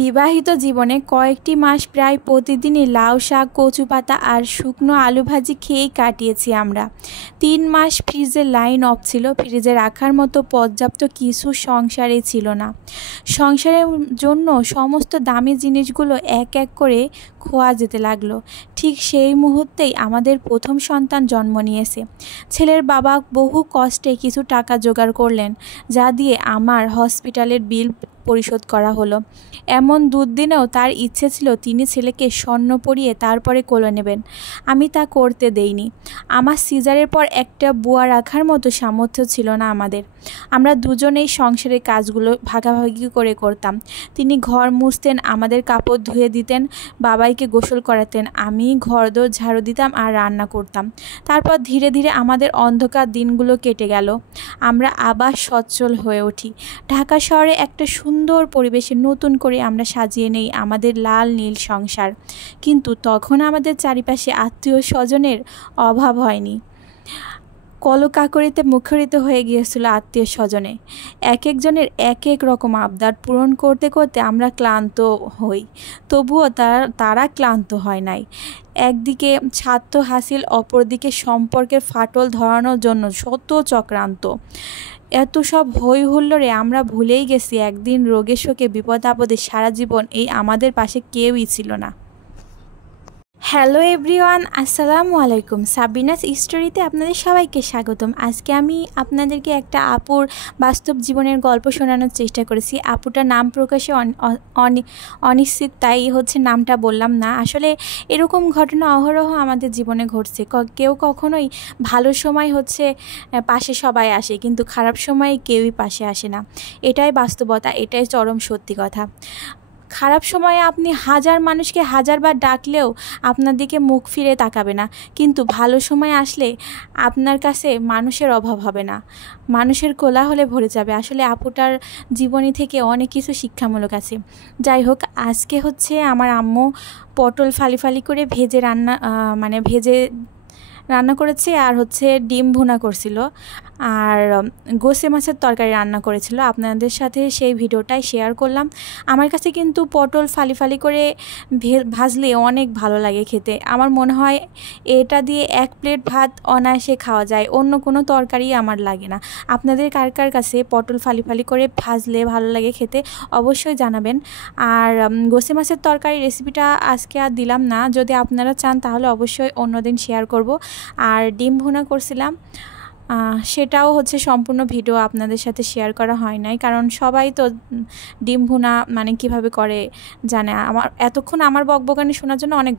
বিবাহিত জীবনে কয়েকটি মাস প্রায় প্রতিদিনই লাউ শাক, কচু পাতা আর শুকনো আলু ভাজি খেয়েই কাটিয়েছি আমরা। 3 মাস ফ্রিজের লাইন অফ ছিল। ফ্রিজে রাখার মতো পর্যাপ্ত কিছু সংসারে ছিল না। সংসারের জন্য সমস্ত দামি জিনিসগুলো এক এক করে খোয়া যেতে লাগলো। ঠিক সেই মুহূর্তেই আমাদের প্রথম সন্তান জন্ম নিয়েছে। ছেলের বাবা বহু কষ্টে কিছু টাকা জোগাড় করলেন, যা দিয়ে আমার হসপিটালের বিল পরিশোধ করা হলো। এমন দুর্দিনেও তার ইচ্ছে ছিল তিনি ছেলেকে স্বর্ণ পরিয়ে তারপরে কোলে নেবেন। আমি তা করতে দেইনি। আমার সিজারের পর একটা বুয়া রাখার মতো সামর্থ্য ছিল না আমাদের। আমরা দুজনেই সংসারের কাজগুলো ভাগাভাগি করে করতাম। তিনি ঘর মুছতেন, আমাদের কাপড় ধুয়ে দিতেন, বাবাইকে গোসল করাতেন, আমি ঘরদোর ঝাড়ু দিতাম আর রান্না করতাম। তারপর ধীরে ধীরে আমাদের অন্ধকার দিনগুলো কেটে গেল। আমরা আবার সচ্ছল হয়ে উঠি। ঢাকা শহরে একটা সুন্দর পরিবেশে নতুন করে আমরা সাজিয়ে নেই আমাদের লাল নীল সংসার। কিন্তু তখন আমাদের চারিপাশে আত্মীয় স্বজনের অভাব হয়নি। কলকাকড়িতে মুখরিত হয়ে গিয়েছিল আত্মীয় স্বজনে। এক একজনের এক এক রকম আবদার পূরণ করতে করতে আমরা ক্লান্ত হই। তবুও তারা ক্লান্ত হয় নাই। একদিকে ছাত্র হাসিল, অপরদিকে সম্পর্কের ফাটল ধরানোর জন্য শত চক্রান্ত। এত সব হই হুল্লোড়ে আমরা ভুলেই গেছি একদিন রোগে শোকে বিপদ আপদে সারা জীবন এই আমাদের পাশে কেউই ছিল না। হ্যালো এভরিওয়ান, আসসালামু আলাইকুম। সাবিনাস স্টোরিতে আপনাদের সবাইকে স্বাগতম। আজকে আমি আপনাদেরকে একটা আপুর বাস্তব জীবনের গল্প শোনানোর চেষ্টা করেছি। আপুটার নাম প্রকাশে অনিশ্চিত, তাই নামটা বললাম না। আসলে এরকম ঘটনা অহরহ আমাদের জীবনে ঘটছে। কেউ কখনোই ভালো সময় পাশে সবাই আসে, কিন্তু খারাপ সময়ে কেউই পাশে আসে না। এটাই বাস্তবতা, এটাই চরম সত্যি কথা। খারাপ সময়ে আপনি হাজার মানুষকে হাজারবার ডাকলেও আপনার দিকে মুখ ফিরে তাকাবে না, কিন্তু ভালো সময় আসলে আপনার কাছে মানুষের অভাব হবে না, মানুষের কোলাহলে ভরে যাবে। আসলে আপুটার জীবনী থেকে অনেক কিছু শিক্ষামূলক আছে। যাই হোক, আজকে আমার আম্মু পটল ফালি ফালি করে ভেজে রান্না করেছে, আর ডিম ভুনা করছিল, আর গোসে মাছের তরকারি রান্না করেছিল। আপনাদের সাথে সেই ভিডিওটাই শেয়ার করলাম। আমার কাছে কিন্তু পটল ফালি ফালি করে ভাজলে অনেক ভালো লাগে খেতে। আমার মনে হয় এটা দিয়ে 1 প্লেট ভাত অনায়াসে খাওয়া যায়, অন্য কোনো তরকারি আমার লাগে না। আপনাদের কার কার কাছে পটল ফালি ফালি করে ভাজলে ভালো লাগে খেতে অবশ্যই জানাবেন। আর গোসে মাছের তরকারি রেসিপিটা আজকে আর দিলাম না, যদি আপনারা চান তাহলে অবশ্যই অন্যদিন শেয়ার করব। আর ডিম ভুনা করছিলাম, সেটাও সম্পূর্ণ ভিডিও আপনাদের সাথে শেয়ার করা হয় নাই, কারণ সবাই তো ডিম ভুনা কিভাবে করে জানে। এতক্ষণ আমার বকবকানি শোনার জন্য অনেক